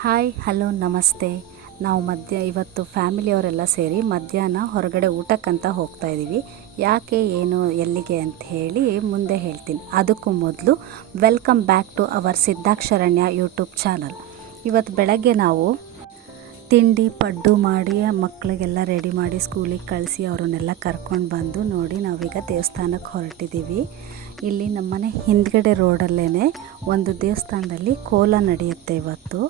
Hi, hello, ನಮಸ್ತೆ. ನಾವು ಮಧ್ಯ, ಇವತ್ತು ಫ್ಯಾಮಿಲಿಯವರೆಲ್ಲ ಸೇರಿ ಮಧ್ಯಾಹ್ನ ಹೊರಗಡೆ ಊಟಕ್ಕಂತ ಹೋಗ್ತಾ ಇದ್ದೀವಿ ಯಾಕೆ, ಏನು, ಎಲ್ಲಿಗೆ ಅಂತ ಹೇಳಿ ಮುಂದೆ ಹೇಳ್ತೀನಿ. ಅದಕ್ಕೂ ಮೊದಲು welcome back to our ಸಿದ್ಧಾಕ್ಷರಣ್ಯ YouTube channel. ಇವತ್ತು ಬೆಳಗ್ಗೆ ನಾವು ತಿಂಡಿ, ಪಡ್ಡು ಮಾಡಿ ಮಕ್ಕಳಿಗೆಲ್ಲ ರೆಡಿ ಮಾಡಿ ಸ್ಕೂಲಿಗೆ ಕಳಿಸಿ ಅವರನ್ನೆಲ್ಲ ಕರ್ಕೊಂಡು ಬಂದು ನೋಡಿ ನಾವೀಗ ದೇವಸ್ಥಾನಕ್ಕೆ ಹೊರಟಿದ್ದೀವಿ. ಇಲ್ಲಿ ನಮ್ಮನೆ ಹಿಂದ್ಗಡೆ ರೋಡಲ್ಲೇ ಒಂದು ದೇವಸ್ಥಾನದಲ್ಲಿ ಕೋಲ ನಡೆಯುತ್ತೆ ಇವತ್ತು.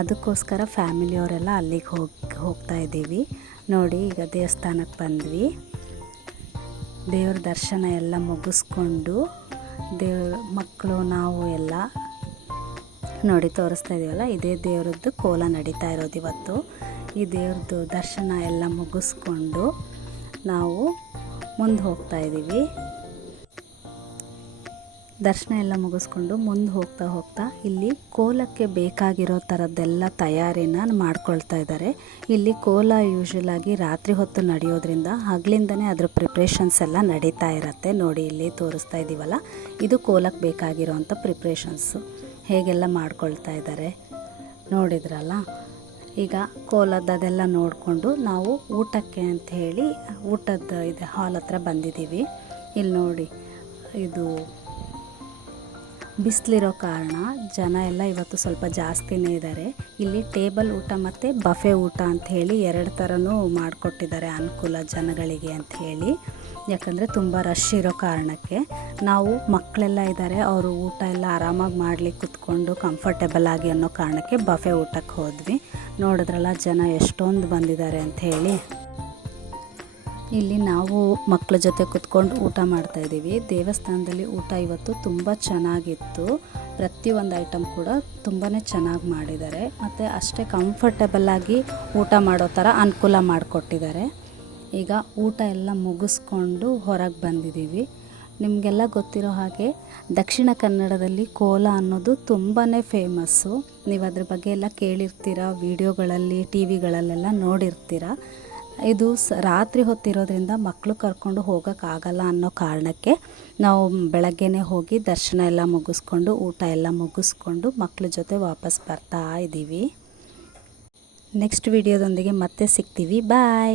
ಅದಕ್ಕೋಸ್ಕರ ಫ್ಯಾಮಿಲಿಯವರೆಲ್ಲ ಅಲ್ಲಿಗೆ ಹೋಗಿ, ಹೋಗ್ತಾ ಇದ್ದೀವಿ. ನೋಡಿ, ಈಗ ದೇವಸ್ಥಾನಕ್ಕೆ ಬಂದ್ವಿ. ದೇವ್ರ ದರ್ಶನ ಎಲ್ಲ ಮುಗಿಸ್ಕೊಂಡು ದೇವ್ರ ಮಕ್ಕಳು, ನಾವು ಎಲ್ಲ ನೋಡಿ ತೋರಿಸ್ತಾ ಇದ್ದೀವಲ್ಲ, ಇದೇ ದೇವ್ರದ್ದು ಕೋಲ ನಡೀತಾ ಇರೋದು ಇವತ್ತು. ಈ ದೇವ್ರದ್ದು ದರ್ಶನ ಎಲ್ಲ ಮುಗಿಸ್ಕೊಂಡು ನಾವು ಮುಂದೆ ಹೋಗ್ತಾ ಇದ್ದೀವಿ. ದರ್ಶನ ಎಲ್ಲ ಮುಗಿಸ್ಕೊಂಡು ಮುಂದೆ ಹೋಗ್ತಾ ಹೋಗ್ತಾ ಇಲ್ಲಿ ಕೋಲಕ್ಕೆ ಬೇಕಾಗಿರೋ ಥರದ್ದೆಲ್ಲ ತಯಾರಿನ ಮಾಡ್ಕೊಳ್ತಾ ಇದ್ದಾರೆ. ಇಲ್ಲಿ ಕೋಲ ಯೂಶ್ವಲ್ ಆಗಿ ರಾತ್ರಿ ಹೊತ್ತು ನಡೆಯೋದ್ರಿಂದ ಹಗಲಿಂದನೇ ಅದ್ರ ಪ್ರಿಪ್ರೇಷನ್ಸ್ ಎಲ್ಲ ನಡೀತಾ ಇರತ್ತೆ. ನೋಡಿ, ಇಲ್ಲಿ ತೋರಿಸ್ತಾ ಇದ್ದೀವಲ್ಲ ಇದು ಕೋಲಕ್ಕೆ ಬೇಕಾಗಿರೋವಂಥ ಪ್ರಿಪ್ರೇಷನ್ಸು ಹೇಗೆಲ್ಲ ಮಾಡ್ಕೊಳ್ತಾ ಇದ್ದಾರೆ ನೋಡಿದ್ರಲ್ಲ? ಈಗ ಕೋಲದ ಅದೆಲ್ಲ ನೋಡಿಕೊಂಡು ನಾವು ಊಟಕ್ಕೆ ಅಂತ ಹೇಳಿ ಊಟದ ಇದು ಹಾಲ್ ಹತ್ರ ಬಂದಿದ್ದೀವಿ. ಇಲ್ಲಿ ನೋಡಿ, ಇದು ಬಿಸಿಲಿರೋ ಕಾರಣ ಜನ ಎಲ್ಲ ಇವತ್ತು ಸ್ವಲ್ಪ ಜಾಸ್ತಿನೇ ಇದ್ದಾರೆ. ಇಲ್ಲಿ ಟೇಬಲ್ ಊಟ ಮತ್ತು ಬಫೆ ಊಟ ಅಂತ ಹೇಳಿ ಎರಡು ಥರನೂ ಮಾಡಿಕೊಟ್ಟಿದ್ದಾರೆ ಅನುಕೂಲ ಜನಗಳಿಗೆ ಅಂತ ಹೇಳಿ. ಯಾಕಂದರೆ ತುಂಬ ರಶ್ ಇರೋ ಕಾರಣಕ್ಕೆ ನಾವು ಮಕ್ಕಳೆಲ್ಲ ಇದ್ದಾರೆ, ಅವರು ಊಟ ಎಲ್ಲ ಆರಾಮಾಗಿ ಮಾಡಲಿಕ್ಕೆ ಕುತ್ಕೊಂಡು ಕಂಫರ್ಟೇಬಲ್ ಆಗಿ ಅನ್ನೋ ಕಾರಣಕ್ಕೆ ಬಫೆ ಊಟಕ್ಕೆ ಹೋದ್ವಿ. ನೋಡಿದ್ರಲ್ಲ ಜನ ಎಷ್ಟೊಂದು ಬಂದಿದ್ದಾರೆ ಅಂತ ಹೇಳಿ. ಇಲ್ಲಿ ನಾವು ಮಕ್ಕಳ ಜೊತೆ ಕುತ್ಕೊಂಡು ಊಟ ಮಾಡ್ತಾ ಇದ್ದೀವಿ. ದೇವಸ್ಥಾನದಲ್ಲಿ ಊಟ ಇವತ್ತು ತುಂಬ ಚೆನ್ನಾಗಿತ್ತು. ಪ್ರತಿಯೊಂದು ಐಟಮ್ ಕೂಡ ತುಂಬಾ ಚೆನ್ನಾಗಿ ಮಾಡಿದ್ದಾರೆ. ಮತ್ತು ಅಷ್ಟೇ ಕಂಫರ್ಟಬಲ್ಲಾಗಿ ಊಟ ಮಾಡೋ ಥರ ಅನುಕೂಲ ಮಾಡಿಕೊಟ್ಟಿದ್ದಾರೆ. ಈಗ ಊಟ ಎಲ್ಲ ಮುಗಿಸ್ಕೊಂಡು ಹೊರಗೆ ಬಂದಿದ್ದೀವಿ. ನಿಮಗೆಲ್ಲ ಗೊತ್ತಿರೋ ಹಾಗೆ ದಕ್ಷಿಣ ಕನ್ನಡದಲ್ಲಿ ಕೋಲ ಅನ್ನೋದು ತುಂಬಾ ಫೇಮಸ್ಸು ನೀವು ಅದ್ರ ಬಗ್ಗೆ ಎಲ್ಲ ಕೇಳಿರ್ತೀರ? ವಿಡಿಯೋಗಳಲ್ಲಿ ಟಿ ವಿಗಳಲ್ಲೆಲ್ಲ ನೋಡಿರ್ತೀರ? ಇದು ಸ, ರಾತ್ರಿ ಹೊತ್ತಿರೋದ್ರಿಂದ ಮಕ್ಕಳು ಕರ್ಕೊಂಡು ಹೋಗೋಕ್ಕಾಗಲ್ಲ ಅನ್ನೋ ಕಾರಣಕ್ಕೆ ನಾವು ಬೆಳಗ್ಗೆನೇ ಹೋಗಿ ದರ್ಶನ ಎಲ್ಲ ಮುಗಿಸ್ಕೊಂಡು, ಊಟ ಎಲ್ಲ ಮುಗಿಸ್ಕೊಂಡು ಮಕ್ಕಳ ಜೊತೆ ವಾಪಸ್ ಬರ್ತಾ ಇದ್ದೀವಿ ನೆಕ್ಸ್ಟ್ ವಿಡಿಯೋದೊಂದಿಗೆ ಮತ್ತೆ ಸಿಗ್ತೀವಿ. ಬಾಯ್!